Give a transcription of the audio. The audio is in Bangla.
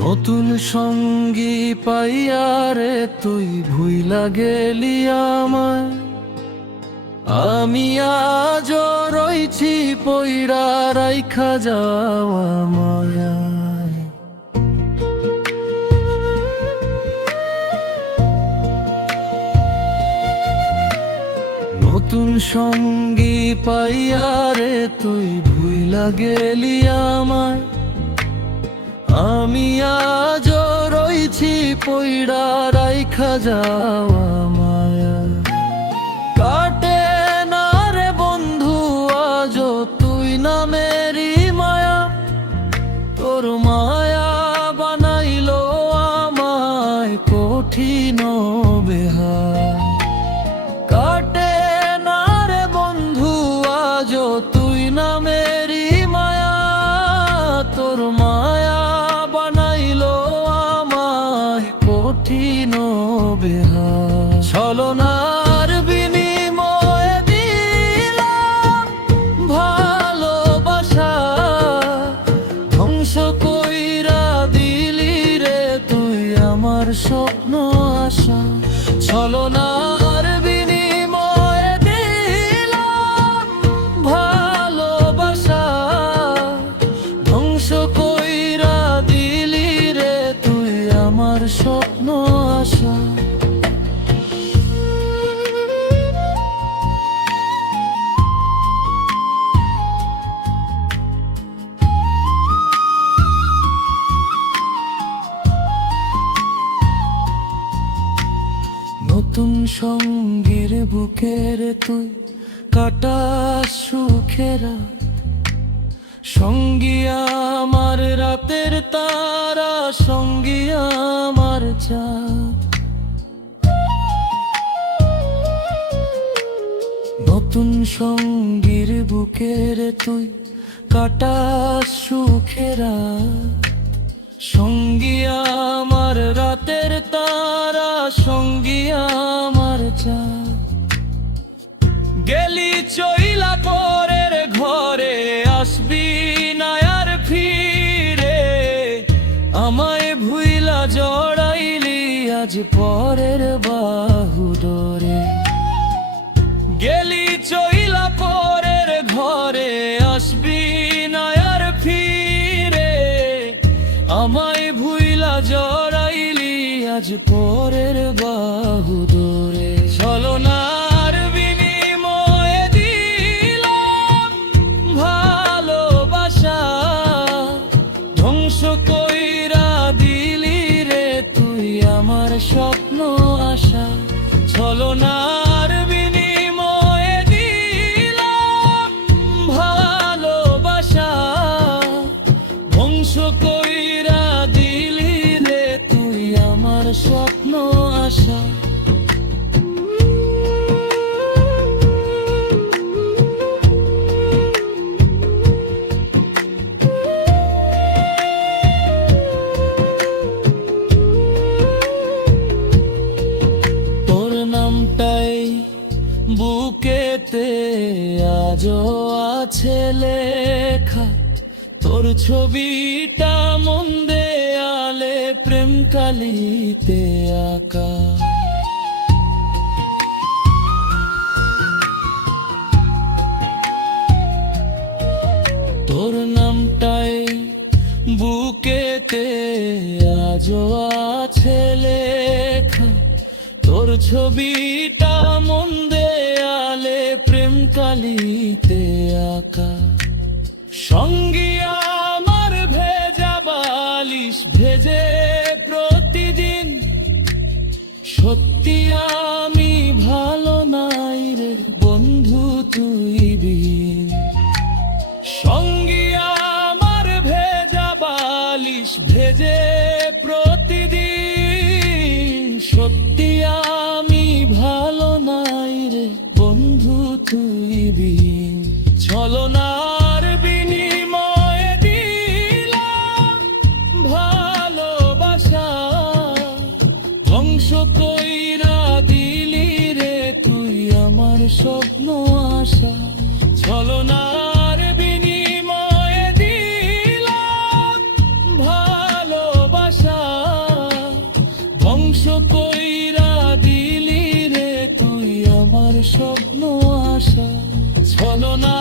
নতুন সঙ্গী পাইয়া রে তুই ভুইলা গেলি আমায়। আমি আজ রইছি পইরা রাইখা যাওয়া মায়ায়। নতুন সঙ্গী পাইয়া রে তুই ভুইলা গেলি আমায়। আমি আজ রইছি পইড়া রাইখা যাওয়া মায়া। কাটে না রে বন্ধু আজ তুই না মেরি মায়া। তোর মায়া বানাইলো আমায় কঠিন বেহায়। কাটে না রে বন্ধু আজ তুই না মেরি মায়া। তোর মায়া কঠিন বেহায়। ছলনার বিনিময়ে দিলাম ভালোবাসা। ধ্বংস কইরা দিলি রে তুই আমার স্বপ্ন আশা। ছলনার বিনিময়ে দিলাম ভালোবাসা। ধ্বংস কইরা দিলি রে তুই আমার স্বপ্ন আশা। নতুন সঙ্গীর বুকের তুই কাটা সুখেরা। সঙ্গী আমার রাতের তারা, সঙ্গী আমার চাঁদ। নতুন সঙ্গীর বুকের তুই কাটা সুখেরা। সঙ্গী আমার রাতের তারা, সঙ্গী আমার চাঁদ। গেলি চইলা পরের ঘরে, আসবি না আর ফিরে। আমায় ভুইলা জড়াইলি আজ পরের বাহু ডোরে। গেলি চইলা পরের ঘরে, আসবি না আর ফিরে। আমায় ভুইলা জড়াইলি আজ পরের বাহু ডোরে। ছলনার বিনিময়ে দিলাম ভালোবাসা। ধ্বংস কইরা দিলি রে তুই আমার স্বপ্ন আশা। ছলনার বিনিময়ে দিলাম ভালোবাসা। ধ্বংস কইরা দিলি রে তুই আমার স্বপ্ন আশা। তোর নামটাই বুকেতে আজও আছে লেখা। তোর ছবিটা মন দেয়ালে প্রেম কালিতে আঁকা। তোর নামটাই বুকেতে আজও আছে লেখা। তোর ছবিটা মন দেয়ালে প্রেম কালিতে আঁকা। সঙ্গী আমার ভেজা বালিশ ভেজে প্রতিদিন। সত্যি আমি ভালো নাই রে বন্ধু তুই বিহীন। সঙ্গী আমার ভেজা বালিশ ভেজে প্রতিদিন। সত্যি আমি ভালো নাই রে বন্ধু তুই বিহীন। ছলনার বিনিময়ে দিলাম ভালোবাসা। ধ্বংস কইরা দিলি রে তুই আমার স্বপ্ন আশা। ছলনার বিনিময়ে দিলাম ভালোবাসা। স্বপ্ন আশা ছলনা